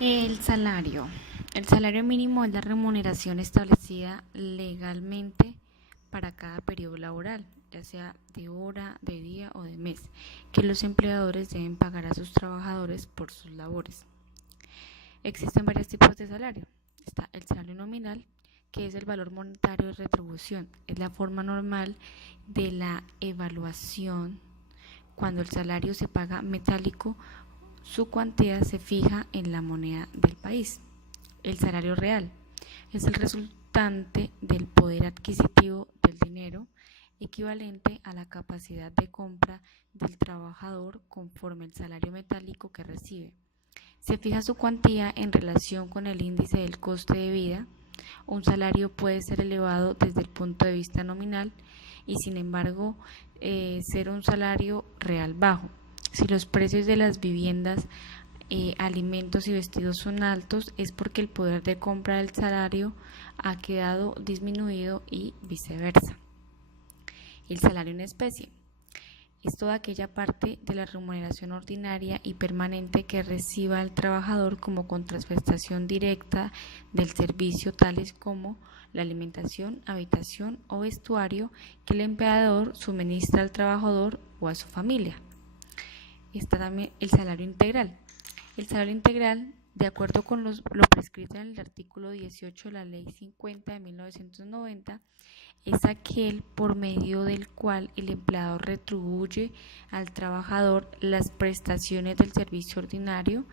El salario. El salario mínimo es la remuneración establecida legalmente para cada periodo laboral, ya sea de hora, de día o de mes, que los empleadores deben pagar a sus trabajadores por sus labores. Existen varios tipos de salario. Está el salario nominal, que es el valor monetario de retribución. Es la forma normal de la evaluación. Cuando el salario se paga metálico, su cuantía se fija en la moneda del país. El salario real es el resultante del poder adquisitivo del dinero, equivalente a la capacidad de compra del trabajador conforme el salario metálico que recibe. Se fija su cuantía en relación con el índice del coste de vida. Un salario puede ser elevado desde el punto de vista nominal y, sin embargo, ser un salario real bajo. Si los precios de las viviendas, alimentos y vestidos son altos, es porque el poder de compra del salario ha quedado disminuido y viceversa. El salario en especie es toda aquella parte de la remuneración ordinaria y permanente que reciba el trabajador como contraprestación directa del servicio, tales como la alimentación, habitación o vestuario que el empleador suministra al trabajador o a su familia. Está también el salario integral. El salario integral, de acuerdo con lo prescrito en el artículo 18 de la Ley 50 de 1990, es aquel por medio del cual el empleador retribuye al trabajador las prestaciones del servicio ordinario,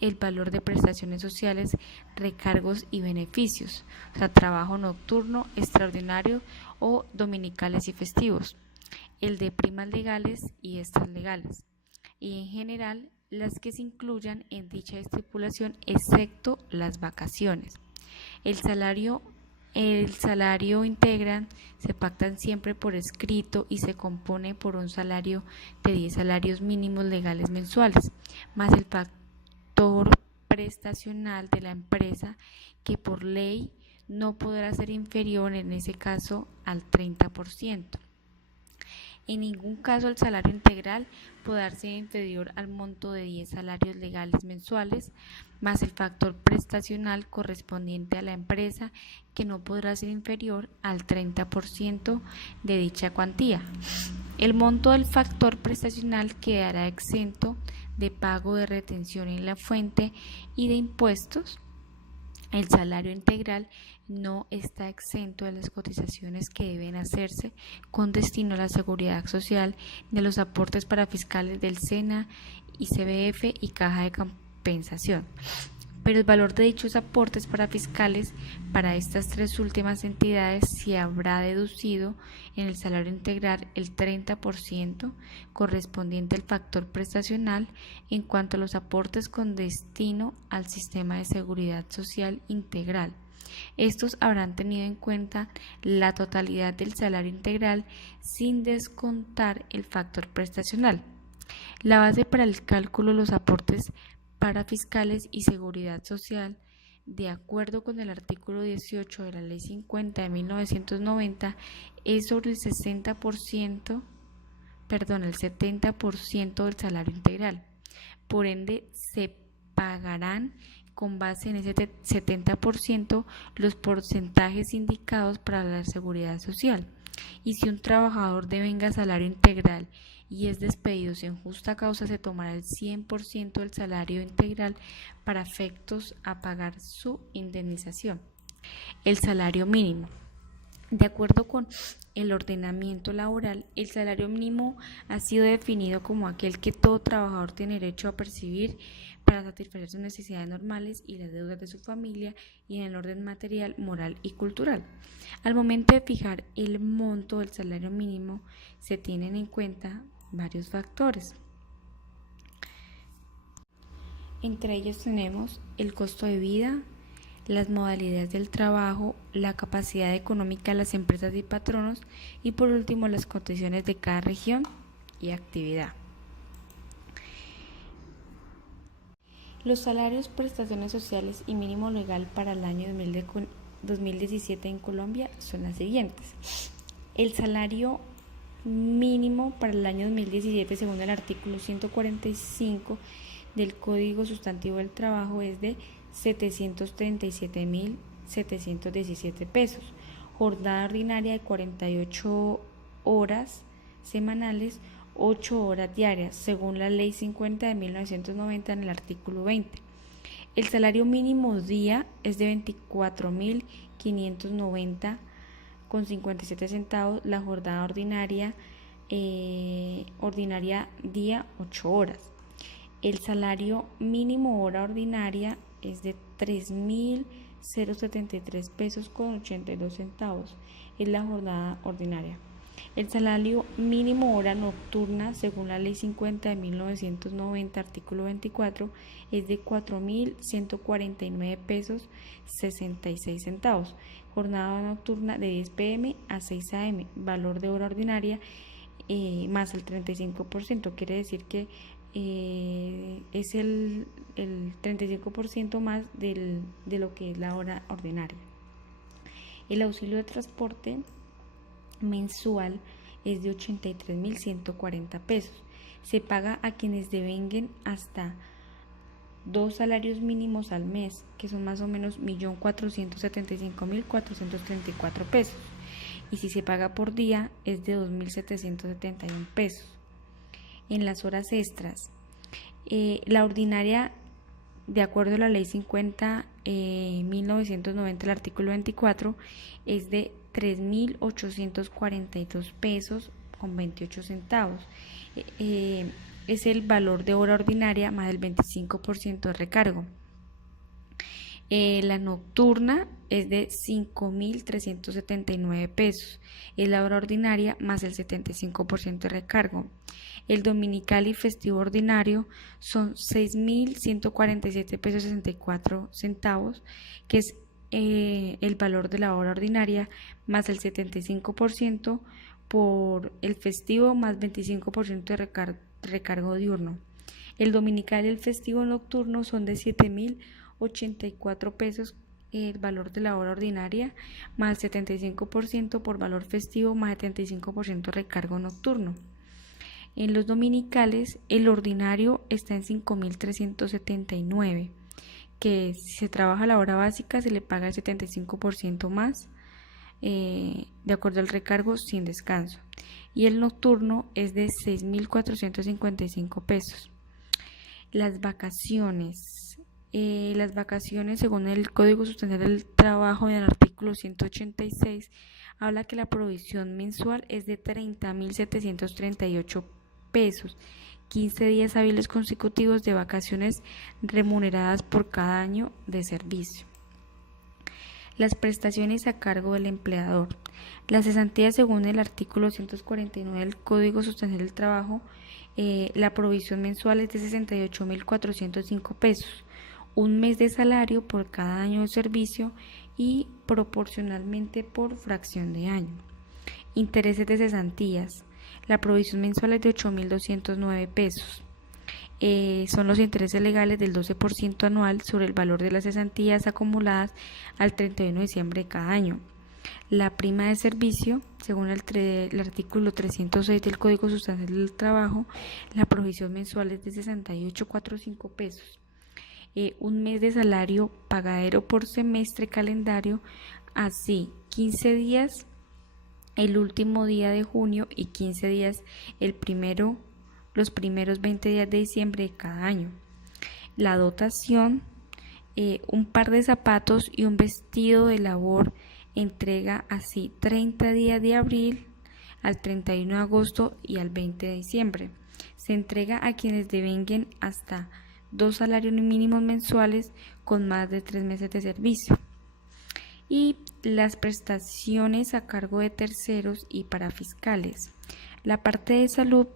el valor de prestaciones sociales, recargos y beneficios, o sea, trabajo nocturno, extraordinario o dominicales y festivos, el de primas legales y extras legales, y en general las que se incluyan en dicha estipulación, excepto las vacaciones. El salario integran se pactan siempre por escrito y se compone por un salario de 10 salarios mínimos legales mensuales, más el factor prestacional de la empresa, que por ley no podrá ser inferior en ese caso al 30%. En ningún caso el salario integral podrá ser inferior al monto de 10 salarios legales mensuales, más el factor prestacional correspondiente a la empresa, que no podrá ser inferior al 30% de dicha cuantía. El monto del factor prestacional quedará exento de pago de retención en la fuente y de impuestos. El salario integral no está exento de las cotizaciones que deben hacerse con destino a la seguridad social, de los aportes para fiscales del SENA, ICBF y Caja de Compensación. Pero el valor de dichos aportes para fiscales para estas tres últimas entidades se habrá deducido en el salario integral el 30% correspondiente al factor prestacional en cuanto a los aportes con destino al sistema de seguridad social integral. Estos habrán tenido en cuenta la totalidad del salario integral sin descontar el factor prestacional. La base para el cálculo de los aportes para fiscales y seguridad social, de acuerdo con el artículo 18 de la Ley 50 de 1990, es sobre el 70% del salario integral. Por ende, se pagarán con base en ese 70% los porcentajes indicados para la seguridad social. Y si un trabajador devenga salario integral y es despedido sin justa causa, se tomará el 100% del salario integral para efectos a pagar su indemnización. El salario mínimo. De acuerdo con el ordenamiento laboral, el salario mínimo ha sido definido como aquel que todo trabajador tiene derecho a percibir para satisfacer sus necesidades normales y las deudas de su familia, y en el orden material, moral y cultural. Al momento de fijar el monto del salario mínimo, se tienen en cuenta varios factores. Entre ellos tenemos el costo de vida, las modalidades del trabajo, la capacidad económica de las empresas y patronos, y por último las condiciones de cada región y actividad. Los salarios, prestaciones sociales y mínimo legal para el año 2017 en Colombia son las siguientes. El salario mínimo para el año 2017, según el artículo 145 del Código Sustantivo del Trabajo es de 737.717 pesos. Jornada ordinaria de 48 horas semanales, 8 horas diarias, según la Ley 50 de 1990 en el artículo 20. El salario mínimo día es de 24.590,57 centavos, la jornada ordinaria día 8 horas. El salario mínimo hora ordinaria es de 3.073 pesos con 82 centavos, es la jornada ordinaria. El salario mínimo hora nocturna, según la Ley 50 de 1990, artículo 24, es de 4.149 pesos 66 centavos. Jornada nocturna de 10 pm a 6 am, valor de hora ordinaria más el 35%, quiere decir que es el 35% más de lo que es la hora ordinaria. El auxilio de transporte mensual es de 83.140 pesos. Se paga a quienes devenguen hasta 2 salarios mínimos al mes, que son más o menos 1.475.434 pesos. Y si se paga por día es de 2.771 pesos. En las horas extras, la ordinaria, de acuerdo a la Ley 50 1990, el artículo 24, es de 3.842 pesos con 28 centavos. Es el valor de hora ordinaria más el 25% de recargo. La nocturna es de 5.379 pesos, es la hora ordinaria más el 75% de recargo. El dominical y festivo ordinario son 6.147 pesos 64 centavos, que es el valor de la hora ordinaria más el 75% por el festivo más 25% de recargo diurno. El dominical y el festivo nocturno son de 7.084 pesos, el valor de la hora ordinaria más el 75% por valor festivo más el 75% recargo nocturno. En los dominicales el ordinario está en 5.379, que si se trabaja la hora básica se le paga el 75% más de acuerdo al recargo sin descanso, y el nocturno es de 6.455 pesos. Las vacaciones según el Código Sustantivo del Trabajo del artículo 186 habla que la provisión mensual es de 30.738 pesos, 15 días hábiles consecutivos de vacaciones remuneradas por cada año de servicio. Las prestaciones a cargo del empleador. Las cesantías según el artículo 149 del Código Sustantivo del Trabajo, la provisión mensual es de 68.405 pesos, un mes de salario por cada año de servicio y proporcionalmente por fracción de año. Intereses de cesantías. La provisión mensual es de 8.209 pesos. Son los intereses legales del 12% anual sobre el valor de las cesantías acumuladas al 31 de diciembre de cada año. La prima de servicio, según el artículo 306 del Código Sustantivo del Trabajo, la provisión mensual es de 68.45 pesos. Un mes de salario pagadero por semestre calendario, así 15 días el último día de junio y 15 días los primeros 20 días de diciembre de cada año. La dotación, un par de zapatos y un vestido de labor, entrega así 30 días de abril al 31 de agosto y al 20 de diciembre. Se entrega a quienes devenguen hasta 2 salarios mínimos mensuales con más de 3 meses de servicio. Y las prestaciones a cargo de terceros y para fiscales. La parte de salud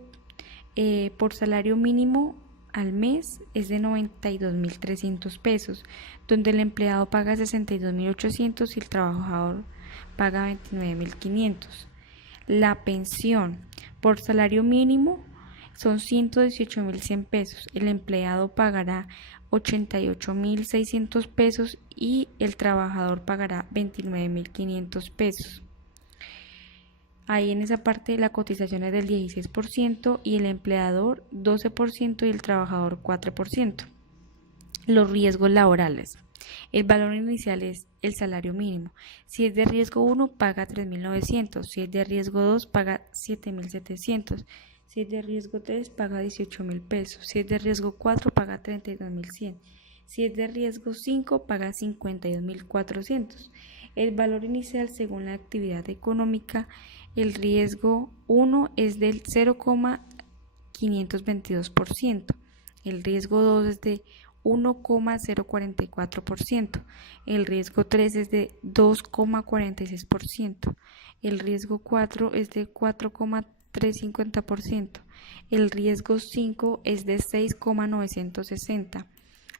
por salario mínimo al mes es de 92.300 pesos, donde el empleado paga 62.800 y el trabajador paga 29.500. La pensión por salario mínimo son 118.100 pesos, el empleado pagará 88.600 pesos y el trabajador pagará 29.500 pesos. Ahí en esa parte la cotización es del 16% y el empleador 12% y el trabajador 4%. Los riesgos laborales. El valor inicial es el salario mínimo. Si es de riesgo 1, paga 3.900. Si es de riesgo 2, paga 7.700. Si es de riesgo 3, paga 18.000 pesos. Si es de riesgo 4, paga 32.100. Si es de riesgo 5, paga 52.400. El valor inicial según la actividad económica, el riesgo 1 es del 0,522%. El riesgo 2 es de 1,044%, el riesgo 3 es de 2,46%, el riesgo 4 es de 4,350%, el riesgo 5 es de 6,960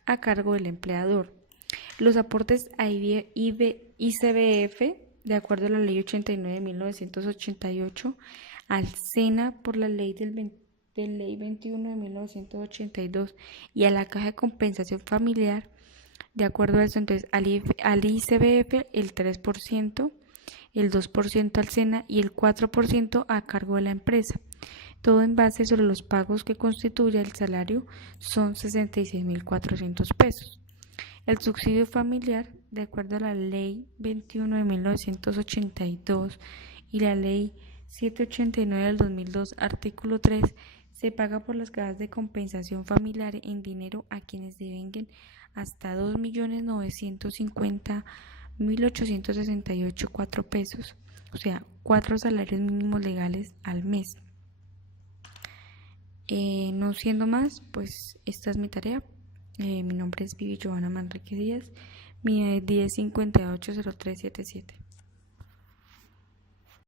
a cargo del empleador. Los aportes a ICBF, de acuerdo a la Ley 89 de 1988, al SENA por la Ley Ley 21 de 1982 y a la Caja de Compensación Familiar, de acuerdo a eso, entonces al ICBF el 3%, el 2% al SENA y el 4% a cargo de la empresa. Todo en base sobre los pagos que constituye el salario son 66.400 pesos. El subsidio familiar, de acuerdo a la Ley 21 de 1982 y la Ley 789 del 2002, artículo 3, se paga por las cajas de compensación familiar en dinero a quienes devenguen hasta 2.950.868 pesos, o sea, 4 salarios mínimos legales al mes. No siendo más, pues esta es mi tarea. Mi nombre es Vivi Joana Manrique Díaz, mi ID es 580377.